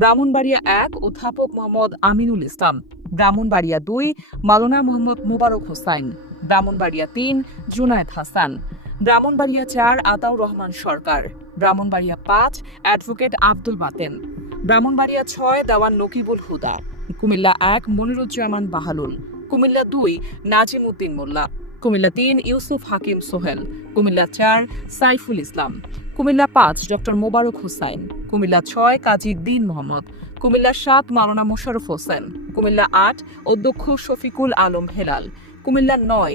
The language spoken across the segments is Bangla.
ব্রাহ্মণবাড়িয়া ১ অধ্যাপক মোহাম্মদ আমিনুল ইসলাম। ব্রাহ্মণবাড়িয়া ২ মাওলানা মোহাম্মদ মোবারক হোসাইন। ব্রাহ্মণবাড়িয়া ৩ জুনায়েদ হাসান। ব্রাহ্মণবাড়িয়া ৪ আতাউর রহমান সরকার। ব্রাহ্মণবাড়িয়া ৫ অ্যাডভোকেট আব্দুল বাতেন। ব্রাহ্মণবাড়িয়া ৬ দেওয়ান নকিবুল হুদা। কুমিল্লা ১ মনিরুজ্জামান বাহালুল। কুমিল্লা ২ নাজিম উদ্দিন মোল্লা। কুমিল্লা ৩ ইউসুফ হাকিম সোহেল। কুমিল্লা ৪ সাইফুল ইসলাম। কুমিল্লা ৫ ডক্টর মোবারক হোসাইন। কুমিল্লা ৬ কাজী দ্বীন মোহাম্মদ। কুমিল্লা ৭ মাওলানা মোশাররফ হোসেন। কুমিল্লা ৮ অধ্যক্ষ শফিকুল আলম হেলাল। কুমিল্লা ৯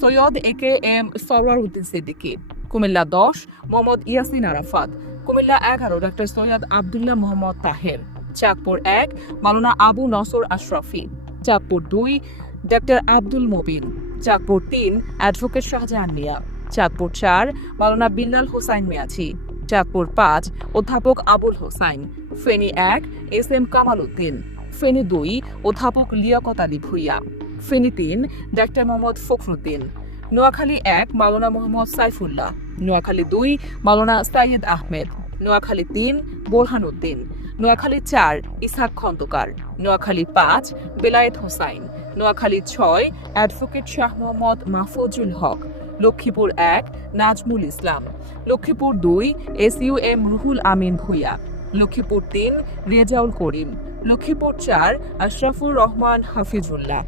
সৈয়দ এ.কে.এম. সরওয়ার উদ্দিন সিদ্দিকী। কুমিল্লা ১০ মোহাম্মদ ইয়াসিন আরাফাত। কুমিল্লা ১১ ডক্টর সৈয়দ আবদুল্লাহ মোহাম্মদ তাহের। চাঁদপুর ১ মাওলানা আবু নসর আশরাফি। চাঁদপুর ২ ডক্টর আব্দুল মবিন। চাঁদপুর ৩ অ্যাডভোকেট শাহজাহান মিয়া। চাঁদপুর ৪ মাওলানা বিল্লাল হোসাইন মিয়াছি। চাঁদপুর ৫ অধ্যাপক আবুল হোসাইন। ফেনী ১ এস.এম. কামাল উদ্দিন। ফেনী ২ অধ্যাপক লিয়াকত আলী ভূঁইয়া। ফেনী ৩ ডাক্তার মোহাম্মদ ফখরুদ্দিন। নোয়াখালী ১ মাওলানা মোহাম্মদ সাইফুল্লাহ। নোয়াখালী ২ মাওলানা সাইয়েদ আহমেদ। নোয়াখালী ৩ বোরহান উদ্দিন। নোয়াখালী ৪ ইসহাক খন্দকার। নোয়াখালী ৫ বেলায়েত হোসাইন। নোয়াখালী ৬ অ্যাডভোকেট শাহ মোহাম্মদ মাহফুজুল হক। লক্ষ্মীপুর ১ নাজমুল ইসলাম। লক্ষ্মীপুর ২ এস.ইউ.এম. রুহুল আমিন ভূঁইয়া। লক্ষ্মীপুর ৩ রেজাউল করিম। লক্ষ্মীপুর ৪ আশরাফুর রহমান হাফিজুল্লাহ।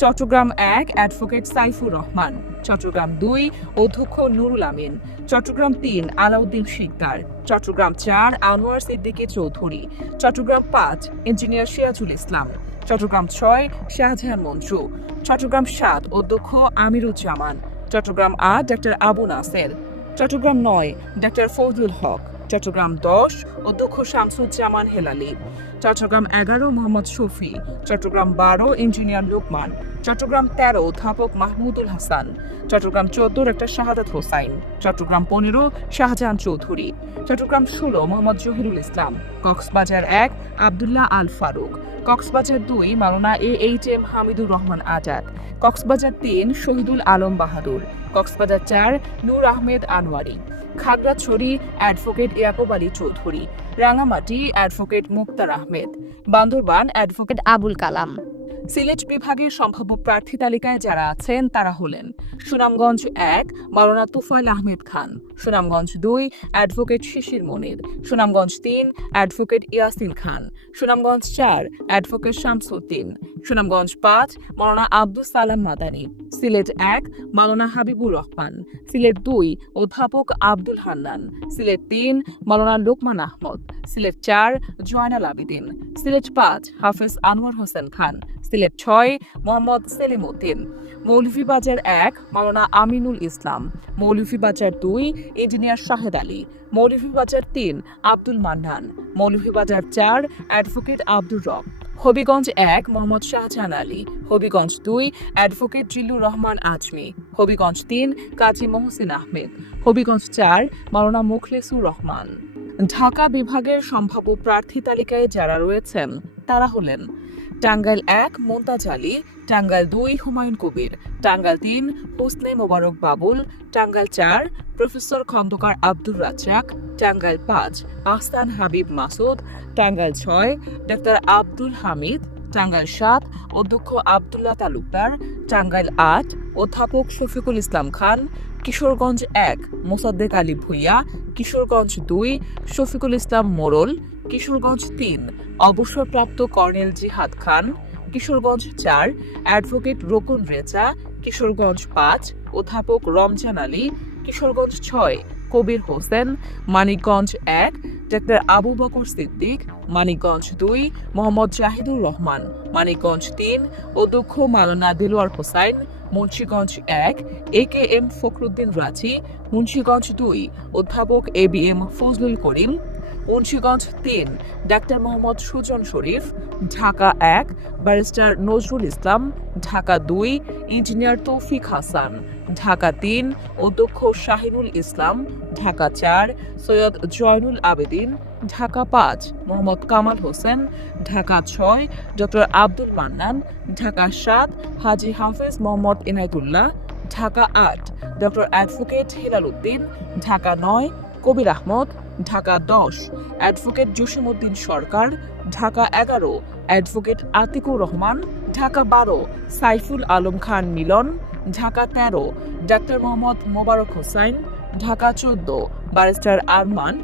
চট্টগ্রাম ১ অ্যাডভোকেট সাইফুর রহমান। চট্টগ্রাম ২ অধ্যক্ষ নুরুল আমিন। চট্টগ্রাম ৩ আলাউদ্দিন শিকদার। চট্টগ্রাম ৪ আনোয়ার সিদ্দিকী চৌধুরী। চট্টগ্রাম ৫ ইঞ্জিনিয়ার সিরাজুল ইসলাম। চট্টগ্রাম ৬ শাহজাহান মঞ্জু। চট্টগ্রাম ৭ অধ্যক্ষ আমিরুজ্জামান। চট্টগ্রাম ৮ ডাক্তার আবু নাসের। চট্টগ্রাম ৯ ডাক্তার ফজলুল হক। চট্টগ্রাম ১০ অধ্যক্ষ শামসুজ্জামান হেলালি। চট্টগ্রাম ১১ মোহাম্মদ শফি। চট্টগ্রাম ১২ ইঞ্জিনিয়ার লোকমান। চট্টগ্রাম ১৩ অধ্যাপক মাহমুদুল হাসান। চট্টগ্রাম ১৪ ডাক্তার শাহাদাত হোসাইন। চট্টগ্রাম ১৫ শাহজাহান চৌধুরী। চট্টগ্রাম ১৬ মোহাম্মদ জহিরুল ইসলাম। কক্সবাজার ১ আবদুল্লাহ আল ফারুক। কক্সবাজার ২ মাওলানা এ.এইচ.এম. হামিদুর রহমান আজাদ। কক্সবাজার ৩ শহীদুল আলম বাহাদুর। কক্সবাজার ৪ নূর আহমেদ আনোয়ারি। খাগড়াছড়ি অ্যাডভোকেট ইয়াকুব আলী চৌধুরী। রাঙামাটি অ্যাডভোকেট মুক্তার আহমেদ। বান্দরবান অ্যাডভোকেট আবুল কালাম। সিলেট বিভাগের সম্ভাব্য প্রার্থী তালিকায় যারা আছেন তারা হলেন সুনামগঞ্জ ১ মাওলানা তুফাইল আহমেদ খান। সুনামগঞ্জ ২ অ্যাডভোকেট শিশির মনির। সুনামগঞ্জ ৩ অ্যাডভোকেট ইয়াসিন খান। সুনামগঞ্জ ৪ অ্যাডভোকেট শামসুদ্দিন। সুনামগঞ্জ ৫ মাওলানা আব্দুস সালাম মাদানী। সিলেট ১ মাওলানা হাবিবুর রহমান। সিলেট ২ অধ্যাপক আব্দুল হান্নান। সিলেট ৩ মাওলানা লোকমান আহমদ। সিলেট ৪ জয়নাল আবেদিন। সিলেট ৫ হাফেজ আনোয়ার হোসেন খান। সিলেট ৬ মোহাম্মদ সেলিম উদ্দিন। মৌলভীবাজার ১ মাওলানা আমিনুল ইসলাম। মৌলভীবাজার ২ ইঞ্জিনিয়ার শাহেদ আলী। মৌলভীবাজার ৩ আব্দুল মান্নান। মৌলভীবাজার ৪ অ্যাডভোকেট আব্দুর রব। হবিগঞ্জ ১ মোহাম্মদ শাহজাহান আলী। হবিগঞ্জ ২ অ্যাডভোকেট জিল্লুর রহমান আজমি। হবিগঞ্জ ৩ কাজী মহসিন আহমেদ। হবিগঞ্জ ৪ মাওলানা মুখলেসুর রহমান। ঢাকা বিভাগের সম্ভাব্য প্রার্থী তালিকায় যারা রয়েছেন তারা হলেন টাঙ্গাইল ১ মোন্তাজ আলী। টাঙ্গাইল ২ হুমায়ুন কবির। টাঙ্গাইল ৩ হোসনে মোবারক বাবুল। টাঙ্গাইল ৪ প্রফেসর খন্দকার আব্দুর রাজ্জাক। টাঙ্গাইল ৫ আহসান হাবিব মাসুদ। টাঙ্গাইল ৬ ডাক্তার আব্দুল হামিদ। টাঙ্গাইল ৭ অধ্যক্ষ আবদুল্লাহ তালুকদার। টাঙ্গাইল ৮ অধ্যাপক শফিকুল ইসলাম খান। কিশোরগঞ্জ ১ মোসাদ্দেক আলী ভূঁইয়া। কিশোরগঞ্জ ২ শফিকুল ইসলাম মোড়ল। কিশোরগঞ্জ ৩ অবসরপ্রাপ্ত কর্নেল জিহাদ খান। কিশোরগঞ্জ ৪ অ্যাডভোকেট রোকন রেজা। কিশোরগঞ্জ ৫ অধ্যাপক রমজান আলী। কিশোরগঞ্জ ৬ কবির হোসেন। মানিকগঞ্জ ১ ডাক্তার আবু বকর সিদ্দিক। মানিকগঞ্জ ২ মোহাম্মদ জাহিদুর রহমান। মানিকগঞ্জ ৩ অধ্যক্ষ মাওলানা দেলোয়ার হোসাইন। মুন্সিগঞ্জ ১ এ.কে.এম. ফখরুদ্দিন রাজি। মুন্সিগঞ্জ ২ অধ্যাপক এ.বি.এম. ফজলুল করিম। মুন্সিগঞ্জ ৩ ডাক্তার মোহাম্মদ সুজন শরীফ। ঢাকা ১ ব্যারিস্টার নজরুল ইসলাম। ঢাকা ২ ইঞ্জিনিয়ার তৌফিক হাসান। ঢাকা ৩ অধ্যক্ষ শাহিনুল ইসলাম। Dhaka ৪ Syed Zainul Abedin. Dhaka ৫ Mohammad Kamal Hossain. Dhaka ৬ doctor Abdul Mannan. Dhaka ৭ Haji Hafez Mohammad Enayetullah. Dhaka ৮ doctor advocate Helal Uddin. Dhaka ৯ Kabir Ahmed. Dhaka 10 advocate Jasimuddin Sarkar, Dhaka 11 advocate Atiqur Rahman, Dhaka 12 Saiful Alam Khan Milon, Dhaka 13 ডাক্তার মোহাম্মদ মোবারক হোসাইন, ঢাকা 14 ব্যারিস্টার আরমান,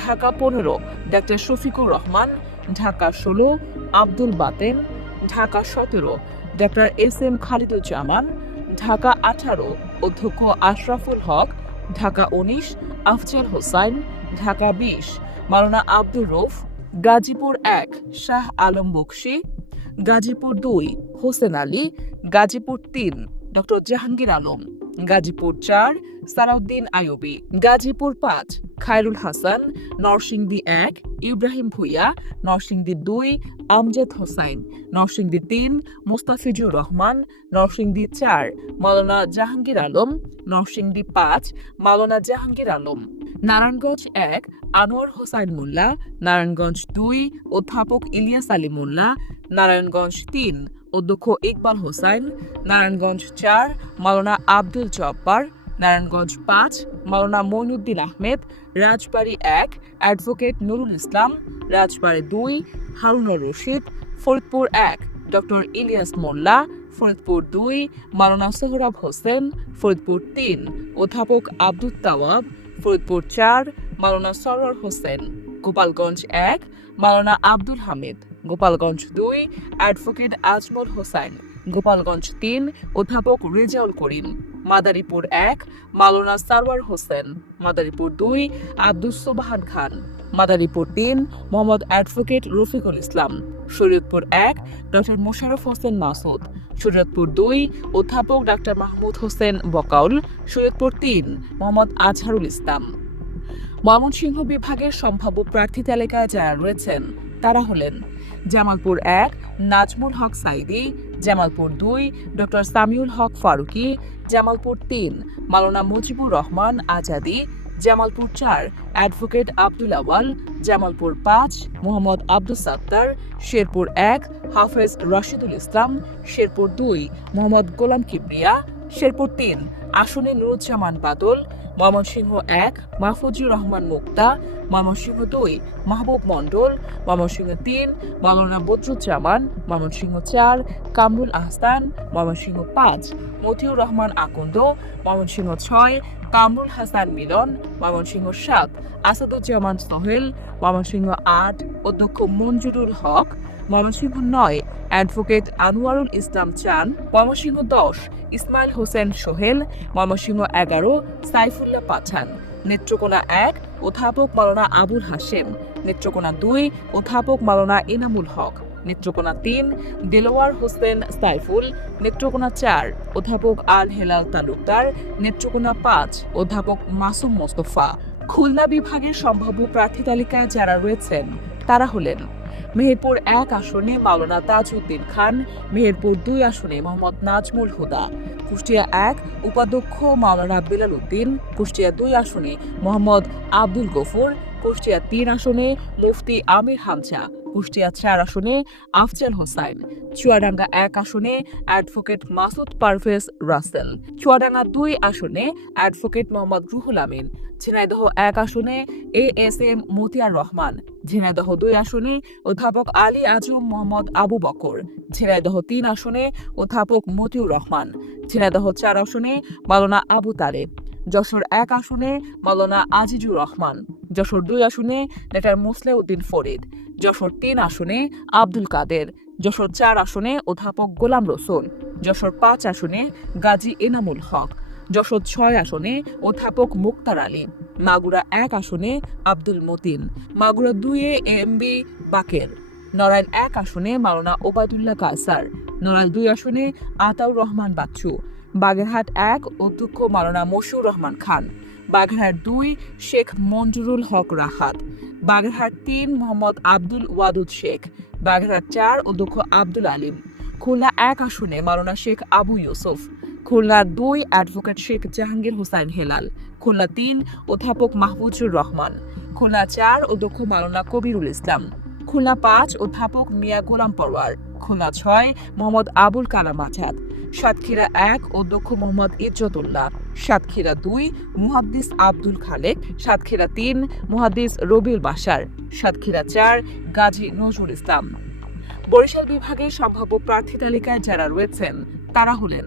ঢাকা 15 ডাক্তার শফিকুর রহমান, ঢাকা 16 আব্দুল বাতেন, ঢাকা 17 ডাক্তার এস.এম. খালিদুজ্জামান, ঢাকা 18 অধ্যক্ষ আশরাফুল হক, ঢাকা 19 আফজাল হোসাইন, ঢাকা 20 মাওলানা আব্দুর রউফ, গাজীপুর 1 শাহ আলম বকশী, গাজীপুর 2 হোসেন আলী, গাজীপুর 3 ডক্টর জাহাঙ্গীর আলম, গাজীপুর 4 সালাউদ্দিন আইয়ুবী, গাজীপুর 5 খায়রুল হাসান, নরসিংদী 1 ইব্রাহিম ভুইয়া, নরসিংদী 2 আমজাদ হোসাইন, নরসিংদী 3 মোস্তাফিজুর রহমান, নরসিংদী 4 মাওলানা জাহাঙ্গীর আলম, নরসিংদী 5 মাওলানা জাহাঙ্গীর আলম, নারায়ণগঞ্জ 1 আনোয়ার হোসাইন মোল্লা, নারায়ণগঞ্জ 2 অধ্যাপক ইলিয়াস আলী মোল্লা, নারায়ণগঞ্জ 3 অধ্যক্ষ ইকবাল হোসাইন, নারায়ণগঞ্জ 4 মাওলানা আব্দুল জব্বার, নারায়ণগঞ্জ 5 মাওলানা মঈনুদ্দিন আহমেদ, রাজবাড়ী 1 অ্যাডভোকেট নুরুল ইসলাম, রাজবাড়ী 2 হারুনুর রশিদ, ফরিদপুর 1 ডক্টর ইলিয়াস মোল্লা, ফরিদপুর 2 মাওলানা সোহরাব হোসেন, ফরিদপুর 3 অধ্যাপক আব্দুত তাওয়াব, ফরিদপুর 4 মাওলানা সরওয়ার হোসেন, গোপালগঞ্জ 1 মাওলানা আব্দুল হামিদ, গোপালগঞ্জ 2 অ্যাডভোকেট আজমল হোসাইন, গোপালগঞ্জ 3 অধ্যাপক রেজাউল করিম, মাদারীপুর 1 মাওলানা সারওয়ার হোসেন, মাদারীপুর 2 আব্দুস সোবহান খান, মাদারীপুর 3 মোহাম্মদ অ্যাডভোকেট রফিকুল ইসলাম, শরীয়তপুর 1 ডক্টর মোশাররফ হোসেন মাসুদ, শরীয়তপুর 2 অধ্যাপক ডাক্তার মাহমুদ হোসেন বকাউল, শরীয়তপুর 3 মোহাম্মদ আজহারুল ইসলাম। ময়মনসিংহ বিভাগের সম্ভাব্য প্রার্থী তালিকায় যারা রয়েছেন তারা হলেন জামালপুর 1 নাজমুল হক সাইদি, জামালপুর 2 ডক্টর সামিউল হক ফারুকী, জামালপুর 3 মাওলানা মুজিবুর রহমান আজাদি, জামালপুর 4 অ্যাডভোকেট আব্দুল আওয়াল, জামালপুর 5 মোহাম্মদ আব্দুস সাত্তার, শেরপুর 1 হাফেজ রাশিদুল ইসলাম, শেরপুর 2 মোহাম্মদ গোলাম কিবরিয়া, শেরপুর 3 আসনে নুরুজ্জামান বাদল, ময়মনসিংহ 1 মাহফুজুর রহমান মুক্তা, ময়মনসিংহ 2 মাহবুব মণ্ডল, ময়মনসিংহ 3 মাওলানা বদরুজ্জামান, ময়মনসিংহ 4 কামরুল আহসান, ময়মনসিংহ 5 মতিউর রহমান আকন্দ, ময়মনসিংহ 6 কামরুল হাসান মিলন, ময়মনসিংহ 7 আসাদুজ্জামান সোহেল, ময়মনসিংহ 8 অধ্যক্ষ মঞ্জুরুল হক, ময়মনসিংহ 9 অ্যাডভোকেট আনোয়ারুল ইসলাম চান, ময়মনসিংহ 10 ইসমাইল হোসেন সোহেল, ময়মনসিংহ 11 সাইফুল্লাহ পাঠান, নেত্রকোনা 1 অধ্যাপক মাওলানা আবুল হাশেম, নেত্রকোনা 2 অধ্যাপক মাওলানা এনামুল হক, নেত্রকোনা 3 দেলোয়ার হোসেন সাইফুল, নেত্রকোনা 4 অধ্যাপক আল হেলাল তালুকদার, নেত্রকোনা 5 অধ্যাপক মাসুম মোস্তফা। খুলনা বিভাগের সম্ভাব্য প্রার্থী তালিকায় যারা রয়েছেন তারা হলেন মেহেরপুর 1 আসনে মাওলানা তাজউদ্দিন খান, মেহেরপুর 2 আসনে মোহাম্মদ নাজমুল হুদা, কুষ্টিয়া 1 উপাধ্যক্ষ মাওলানা বেলাল উদ্দিন, কুষ্টিয়া 2 আসনে মোহাম্মদ আব্দুল গফুর, কুষ্টিয়া 3 আসনে মুফতি আমির হামজা, কুষ্টিয়া 4 আসনে আফজাল হোসাইন, চুয়াডাঙ্গা 1 আসনে অ্যাডভোকেট মাসুদ পারভেজ রাসেল, চুয়াডাঙ্গা 2 আসনে অ্যাডভোকেট মোহাম্মদ রুহুল আমিন, ঝিনাইদহ 1 আসনে এএসএম মতিয়ার রহমান, ঝিনাইদহ 2 আসনে অধ্যাপক আলী আজম মোহাম্মদ আবু বকর, ঝিনাইদহ 3 আসনে অধ্যাপক মতিউর রহমান, ঝিনাইদহ 4 আসনে মাওলানা আবু তালেব, যশোর 1 আসনে মাওলানা আজিজুর রহমান, যশোর 2 আসনে ডক্টর মুসলেউদ্দিন ফরিদ, যশোর 3 আসনে আব্দুল কাদের, যশোর 4 আসনে অধ্যাপক গোলাম রসুল, যশোর 5 আসনে গাজী এনামুল হক, যশোর 6 আসনে অধ্যাপক মুক্তার আলী, মাগুরা 1 আসনে আব্দুল মতিন, মাগুরা 2 এ এমবি বাকের, নড়াইল 1 আসনে মাওলানা ওবায়দুল্লাহ কায়সার, নড়াইল 2 আসনে আতাউর রহমান বাচ্চু, বাগেরহাট 1 অধ্যক্ষ মাওলানা মশিউর রহমান খান, বাগেরহাট 2 শেখ মঞ্জুরুল হক রাহাত, বাগেরহাট 3 মোহাম্মদ আব্দুল ওয়াদুদ শেখ, বাগেরহাট 4 অধ্যক্ষ আব্দুল আলিম, খুলনা 1 আসনে মাওলানা শেখ আবু ইউসুফ, খুলনা 2 অ্যাডভোকেট শেখ জাহাঙ্গীর হোসাইন হেলাল, খুলনা 3 অধ্যাপক মাহফুজুর রহমান, খুলনা 4 অধ্যক্ষ মাওলানা কবিরুল ইসলাম, খুলনা 5 অধ্যাপক মিয়া গোলাম পরওয়ার, খুলনা 6 মোহাম্মদ আবুল কালাম আজাদ, সাতক্ষীরা 1 অধ্যক্ষ মোহাম্মদ ইজ্জতুল্লাহ, সাতক্ষীরা 2 মুহাদ্দিস আব্দুল খালেক, সাতক্ষীরা 3 মুহাদ্দিস রবিউল বাশার, সাতক্ষীরা 4 গাজী নজরুল ইসলাম। বরিশাল বিভাগের সম্ভাব্য প্রার্থী তালিকায় যারা রয়েছেন তারা হলেন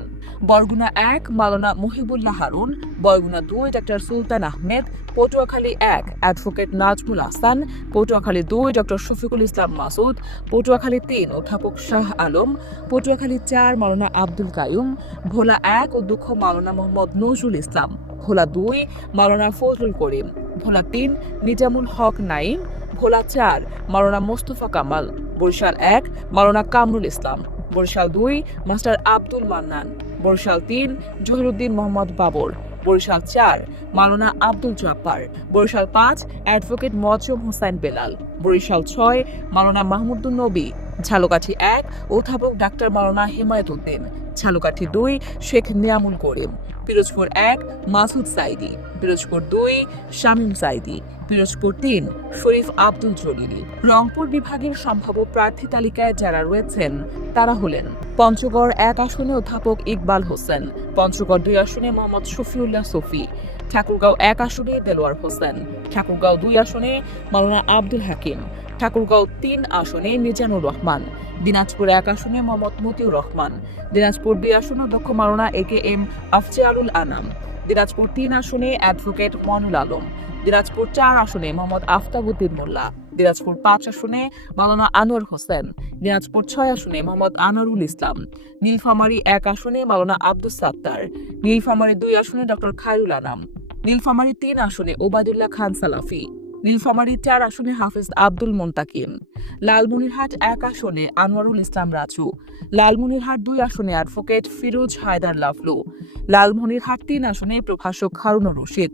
বরগুনা 1 মাওলানা মুহিবুল্লাহ হারুন, বরগুনা 2 ডক্টর সুলতান আহমেদ, পটুয়াখালী 1 অ্যাডভোকেট নাজমুল হাসান, পটুয়াখালী 2 ডক্টর শফিকুল ইসলাম মাসুদ, পটুয়াখালী 3 অধ্যাপক শাহ আলম, পটুয়াখালী 4 মাওলানা আব্দুল কাইয়ুম, ভোলা 1 অধ্যক্ষ মাওলানা মোহাম্মদ নজরুল ইসলাম, ভোলা 2 মাওলানা ফজলুল করিম, ভোলা 3 নিজামুল হক নাইম, ভোলা 4 মাওলানা মোস্তফা কামাল, বরিশাল 1 মাওলানা কামরুল ইসলাম, বরিশাল 2 মাস্টার আব্দুল মান্নান, বরিশাল 3 জহিরুদ্দিন মোহাম্মদ বাবর, বরিশাল 4 মাওলানা আব্দুল জব্বার, বরিশাল 5 অ্যাডভোকেট মজুম হোসেন বেলাল, বরিশাল 6 মাওলানা মাহমুদুন নবী, ঝালকাঠি 1 অধ্যাপক ডাক্তার মাওলানা হিমায়ত উদ্দিন, ঝালকাঠি 2 শেখ নিয়ামুল করিম, পিরোজপুর 1 মাসুদ সাইদি, পিরোজপুর 2 শামীম সাইদি, পিরোজপুর 3 শরীফ আব্দুল জলিল। রংপুর বিভাগের সম্ভাব্য প্রার্থী তালিকায় যারা রয়েছেন তারা হলেন পঞ্চগড় 1 আসনে অধ্যাপক ইকবাল হোসেন, পঞ্চগড় 2 আসনে মোহাম্মদ শফিউল্লাহ সফি, ঠাকুরগাঁও 1 আসনে দেলোয়ার হোসেন, ঠাকুরগাঁও 2 আসনে মাওলানা আব্দুল হাকিম, ঠাকুরগাঁও 3 আসনে মিজানুর রহমান, দিনাজপুর 1 আসনে মোহাম্মদ মতিউর রহমান, দিনাজপুর 2 আসনে অধ্যক্ষ মাওলানা AKM আফজালুল আনাম, দিনাজপুর 3 আসনে অ্যাডভোকেট মনুল আলম, দিনাজপুর 4 আসনে মোহাম্মদ আফতাবউদ্দিন মোল্লা, দিনাজপুর 5 আসনে মাওলানা আনোয়ার হোসেন, দিনাজপুর 6 আসনে মোহাম্মদ আনোয়ারুল ইসলাম, নীলফামারী 1 আসনে মাওলানা আব্দুস সাত্তার, নীলফামারী 2 আসনে ডক্টর খায়রুল আনাম, নীলফামারী 3 আসনে ওবায়দুল্লাহ খান সালাফি, নীলফামারী 4 আসনে হাফেজ আব্দুল মুনতাকিম, লালমনিরহাট 1 আসনে আনোয়ারুল ইসলাম রাজু, লালমনিরহাট 2 আসনে অ্যাডভোকেট ফিরোজ হায়দার লাভলু, লালমনিরহাট 3 আসনে প্রভাষক হারুনুর রশিদ,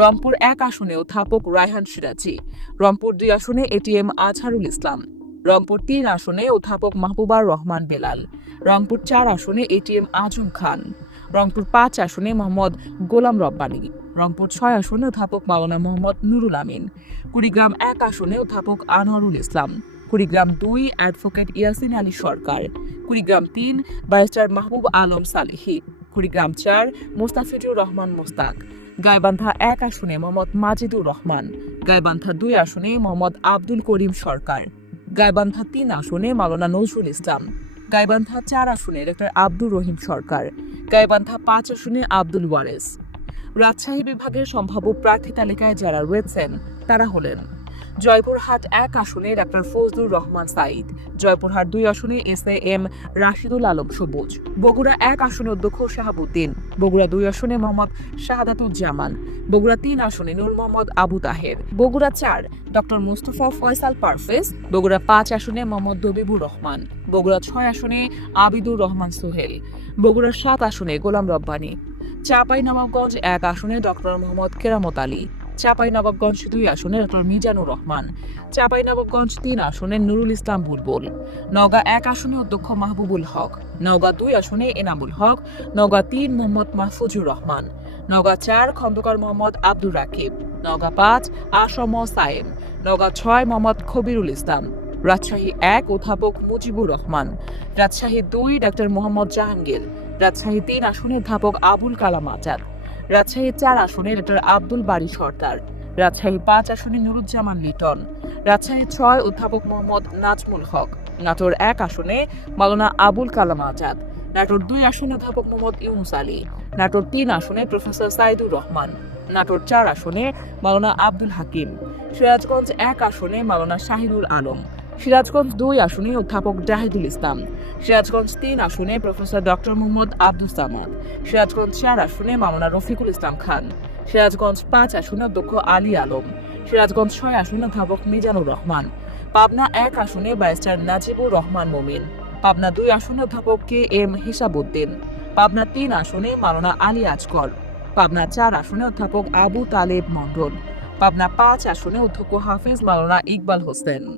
রংপুর 1 আসনে অধ্যাপক রায়হান সিরাজি, রংপুর 2 আসনে ATM আজহারুল ইসলাম, রংপুর 3 আসনে অধ্যাপক মাহবুবার রহমান বেলাল, রংপুর 4 আসনে ATM আজম খান, রংপুর 5 আসনে মোহাম্মদ গোলাম রব্বানী, রংপুর 6 আসনে অধ্যাপক মাওলানা মোহাম্মদ নুরুল আমিন, কুড়িগ্রাম 1 আসনে অধ্যাপক আনোয়ারুল ইসলাম, কুড়িগ্রাম 2 অ্যাডভোকেট ইয়াসিন আলী সরকার, কুড়িগ্রাম 3 ব্যারিস্টার মাহবুব আলম সালেহি, কুড়িগ্রাম 4 মোস্তাফিজুর রহমান মোস্তাক, গাইবান্ধা 1 আসনে মোহাম্মদ মাজিদুর রহমান, গাইবান্ধা 2 আসনে মোহাম্মদ আব্দুল করিম সরকার, গাইবান্ধা 3 আসনে মাওলানা নজরুল ইসলাম, গাইবান্ধা 4 আসনে ডক্টর আব্দুর রহিম সরকার, গাইবান্ধা 5 আসনে আব্দুল ওয়ারেস। রাজশাহী বিভাগের সম্ভাব্য প্রার্থী তালিকায় যারা রয়েছেন তারা হলেন জয়পুরহাট 1 আসনে ডক্টর ফজলুর রহমান সাইদ, জয়পুরহাট 2 আসনে SAM রাশিদুল আলম সবুজ, বগুড়া 1 আসনে অধ্যক্ষ শাহাবুদ্দিন, বগুড়া 2 আসনে মোহাম্মদ শাহাদাতুজ্জামান, বগুড়া 3 আসনে নূর মোহাম্মদ আবু তাহের, বগুড়া 4 ডক্টর মুস্তফা ফয়সাল পারভেজ, বগুড়া 5 আসনে মোহাম্মদ দবিবুর রহমান, বগুড়া 6 আসনে আবিদুর রহমান সোহেল, বগুড়া 7 আসনে গোলাম রব্বানী, চাঁপাইনবাবগঞ্জ 1 আসনে ডক্টর মোহাম্মদ কেরামত আলী, চাঁপাইনবাবগঞ্জ 2 আসনে ডক্টর মিজানুর রহমান, চাঁপাইনবাবগঞ্জ 3 আসনে নুরুল ইসলাম বুলবুল, নওগাঁ 1 আসনে অধ্যক্ষ মাহবুবুল হক, নওগাঁ 2 আসনে এনামুল হক, নওগাঁ 3 মোহাম্মদ মাহফুজুর রহমান, নওগাঁ 4 খন্দকার মোহাম্মদ আব্দুর রাকিব, নওগাঁ 5 আসম সায়েম, নওগাঁ 6 মোহাম্মদ খবিরুল ইসলাম, রাজশাহী 1 অধ্যাপক মুজিবুর রহমান, রাজশাহী 2 ডক্টর মোহাম্মদ জাহাঙ্গীর, রাজশাহী 3 আসনে অধ্যাপক আবুল কালাম আজাদ, রাজশাহী 4 আসনে ডক্টর আব্দুল বারী সর্দার, রাজশাহী 5 আসনে নুরুজ্জামান লিটন, রাজশাহী 6 অধ্যাপক মোহাম্মদ নাজমুল হক, নাটোর 1 আসনে মাওলানা আবুল কালাম আজাদ, নাটোর 2 আসনে অধ্যাপক মোহাম্মদ ইউনুস আলী, নাটোর 3 আসনে প্রফেসর সাইদুর রহমান, নাটোর 4 আসনে মাওলানা আব্দুল হাকিম, সিরাজগঞ্জ 1 আসনে মাওলানা শাহিনুর আলম, সিরাজগঞ্জ 2 আসনে অধ্যাপক জাহিদুল ইসলাম, সিরাজগঞ্জ 3 আসনে প্রফেসর ডক্টর মোহাম্মদ আব্দুস সামাদ, সিরাজগঞ্জ 4 আসনে মাওলানা রফিকুল ইসলাম খান, সিরাজগঞ্জ 5 আসনে অধ্যক্ষ আলী আলম, সিরাজগঞ্জ 6 আসনে অধ্যাপক মিজানুর রহমান, পাবনা 1 আসনে ব্যারিস্টার নাজিবুর রহমান মোমিন, পাবনা 2 আসনে অধ্যাপক KM হিসাবউদ্দিন, পাবনা 3 আসনে মাওলানা আলী আজগর, পাবনা 4 আসনে অধ্যাপক আবু তালেব মন্ডল, পাবনা 5 আসনে অধ্যক্ষ হাফেজ মাওলানা ইকবাল হোসেন।